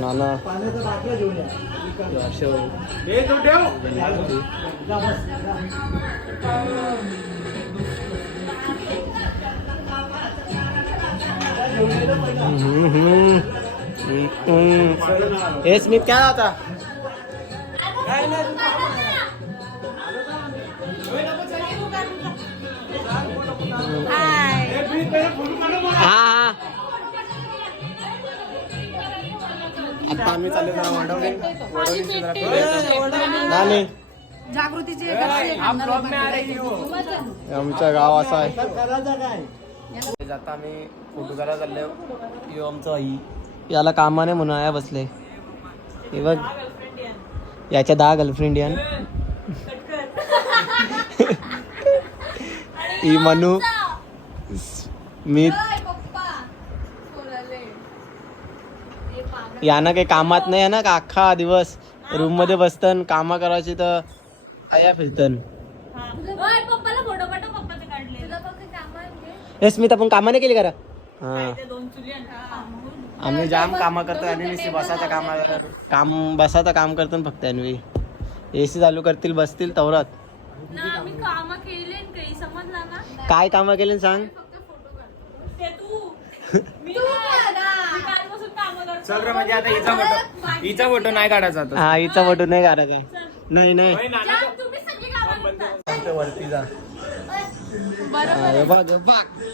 नाना हे स्मित काय होता आता आम्ही चाललो जरा वडवली जागृतीची आमचा गाव असा आहे. आता आम्ही फोटो करायला चाललो. यो आमचा आई याला कामाने म्हणून आया बसले. हे बघ याच्या 10 गर्लफ्रेंड यान ही मनू मी याना काही कामात नाही आहे ना का अख्खा दिवस रूम मध्ये बसतन कामा करायची तर आया फिरतन. स्मित आपण कामा नाही केली करा. हा आम्ही जाम कामा करतो आणि बसाचं काम बसाचं काम करतो फक्त आणि एसी चालू करतील बसतील तवरात. काय काम केले सांग. चल रे म्हणजे आता हिचा फोटो नाही काढायचा. हा हिचा फोटो नाही काढायचा. नाही नाही वरती जा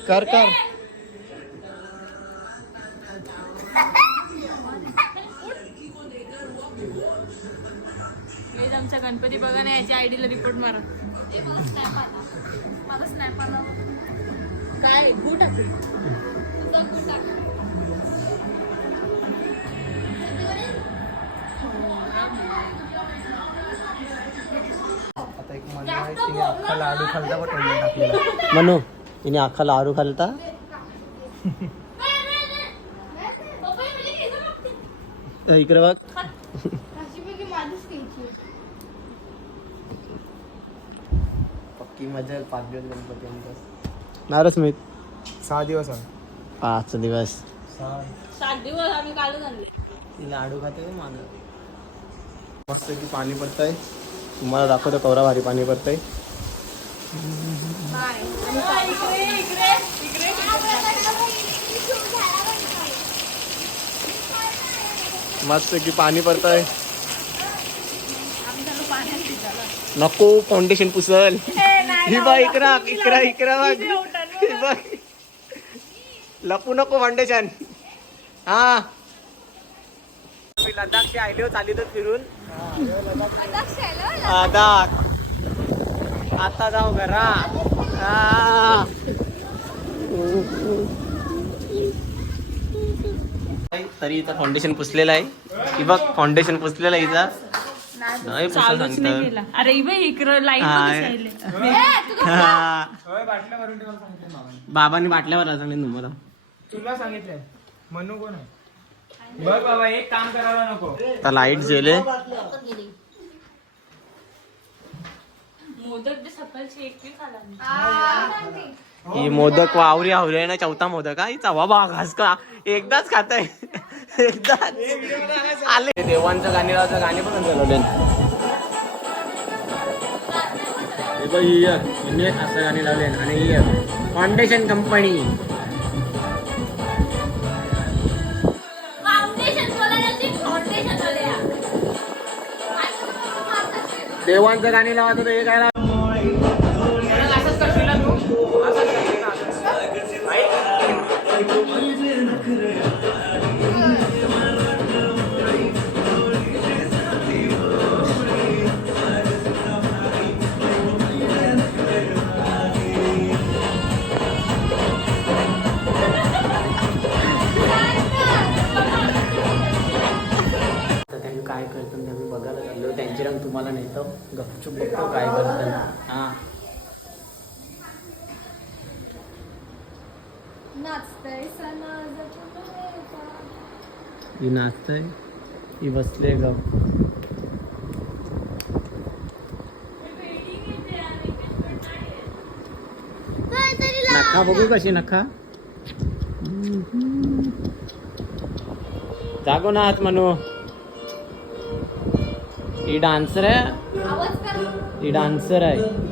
कर कर. आमचा गणपती बघा ना याच्या आयडीला रिपोर्ट मारा. माझा स्नॅप आला काय गुड आहे. आता एक तिने अख्खा लाडू खालता म्हणू तिने अख्खा लाडू खालता. इकडे बघ पक्की मजा 5 दिवस गणपती नारस स्मित 6 दिवस 5 दिवस 7 दिवस आम्ही काढून आणले. लाडू खाते माझं मस्त की पाणी पडतंय. तुम्हाला दाखवतो कवरा भारी पाणी पडतंय. मस्त की पाणी पडतंय. नको फाउंडेशन पुसल. ही बघ इकरा इकरा इकरा बघ लपू नको फाउंडेशन. हा लडाखचे आयले हो चालितच फिरून लडाख आता जाऊ घरा. तरी इथं फाउंडेशन पुसलेलं आहे. ही बघ फाउंडेशन पुसलेलं आहे इथं. नाही पुसलं सांगतं. अरे इकडे लाईट बाबांनी बाटल्यावर सांगितलं तुम्हाला. तुला सांगितलंय मनू कोण आहे बघ बाबा एक काम करायला नको. आता लाईट गेले. ही मोदक वावरी आवरी आहे ना. 4था मोदक आहे चवा बा घास का एकदाच खाताय एकदाच आले. देवांचं गाणी लावायचं गाणी पण चालवले. असं गाणी लावले आणि फाउंडेशन कंपनी देवांचं गाणी लावायचं तर हे काय काय करतो ते मी बघायला चाललो. त्यांची रंग तुम्हाला नेतो गपचूप बघतो काय करतात. हा ही नाचतय ही बसले ग. नखा बघू कशी नखा. दाखव ना हात म्हणू. ही डान्सर आहे, ही डान्सर आहे.